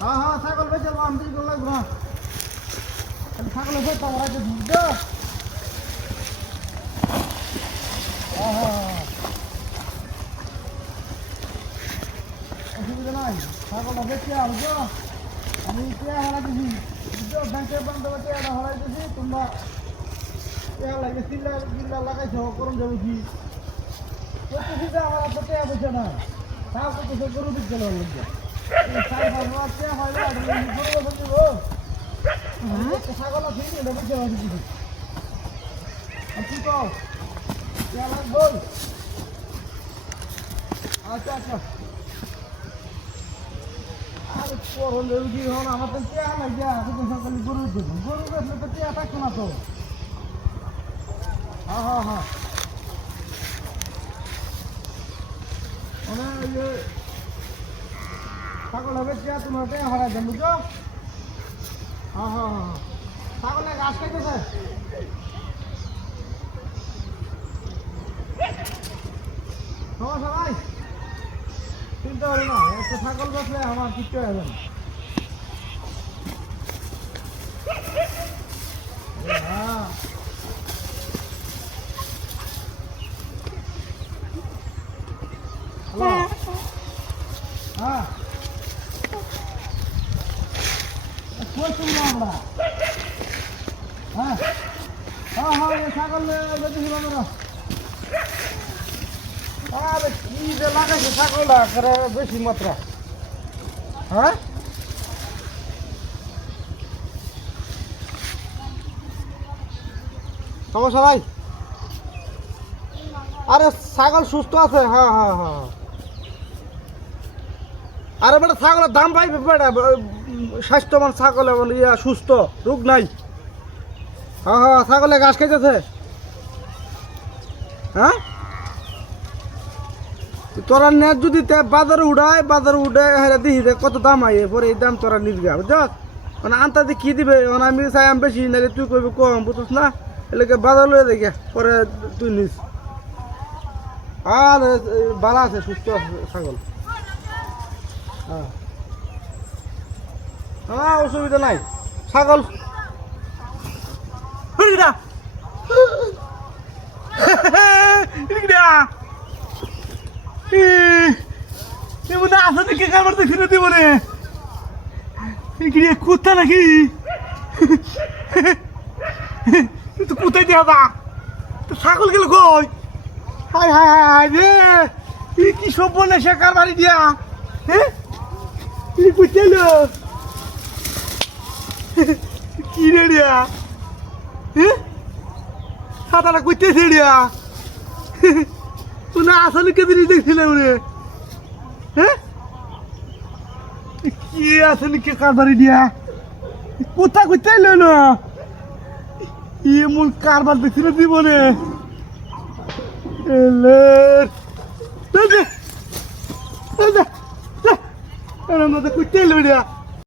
হ্যাঁ হ্যাঁ ছাগল বেঁচে আমি দিকে লাগবো না ছাগলের ভেতর আমার আগে ঢুকবে হ্যাঁ হ্যাঁ অসুবিধা নাই ছাগল বেঁচে আসবো আমি টিয়া হারাইতেছি বুঝছো ব্যাংকের বান্ধবে টিয়াটা হারাইতেছি তোমরা টিয়া লাগে চিল্লা চিল্লা লাগাইছো করুন যাবে কি প্রতিদিন আমার আপনার টিয়া বেছে না তাও করতেছে গরু দিক গেল লাগবে টিয়া হয় না গরু বসে দেবো ছাগল আছে এটা বেছে রাখি কি কও টিয়া লাগবো আচ্ছা আচ্ছা আরে পরন রুগী হন আমার তো টিয়া লাগে আপনি সকালে গরু দেবো গরু বেচলে তো টিয়া থাকতো না তো হ্যাঁ হ্যাঁ হ্যাঁ মানে ওই যে ছাগল হবে টিয়া তোমার টিয়া হারাই দেন বুঝছো হ্যাঁ হ্যাঁ হ্যাঁ ছাগলে ঘাস খাইতেছে সমস্যা ভাই চিন্তা করি না একটা ছাগল বসলে আমার কিচ্ছু হবে না হ্যাঁ হ্যালো হ্যাঁ কই শুনবো আমরা হ্যাঁ হ্যাঁ হ্যাঁ এই ছাগল বেঁচেছিলাম আমরা আরে কি যে লাগাইছে ছাগলটা করে বেশি মাত্রা হ্যাঁ সমস্যা ভাই আরে ছাগল সুস্থ আছে হ্যাঁ হ্যাঁ হ্যাঁ আরে বেটা ছাগলের দাম পাইবে বেটা স্বাস্থ্যবান ছাগল এবং ইয়া সুস্থ রোগ নাই হ্যাঁ হ্যাঁ ছাগলে ঘাস খাইতেছে হ্যাঁ তোরা নেট যদি বাজারে উঠে হেরা দিহি কত দাম আইয়ে পরে এই দাম তোরা নিবি বুঝছ মানে আনতে কি দিবে আমি চাই আমি বেশি নাইলে তুই কইবি কম বুঝছ না এলাকা বাজার লয়ে দেখে পরে তুই নিস আর ভালো আছে সুস্থ আছে ছাগল হ্যাঁ হ্যাঁ অসুবিধা নাই ছাগল আসা দেখে কারবার দেখি না বলে কুত্তা নাকি তো কোথায় দেওয়া দা তো ছাগল গেল কই হায় হায় হায় রে কি সব বলে সে কারবারি দিয়া হ্যাঁ কোথায় কি রে রিয়া হ্যাঁ সাঁতারা করতেছে রিয়া না আসলে কে দিন দেখছিলে ওরে হ্যাঁ কি আসলে কে কারবারি দিয়া কোথায় কোথায় এলো না এমন কারবার দেখছিল জীবনে কোথায় এলো রিয়া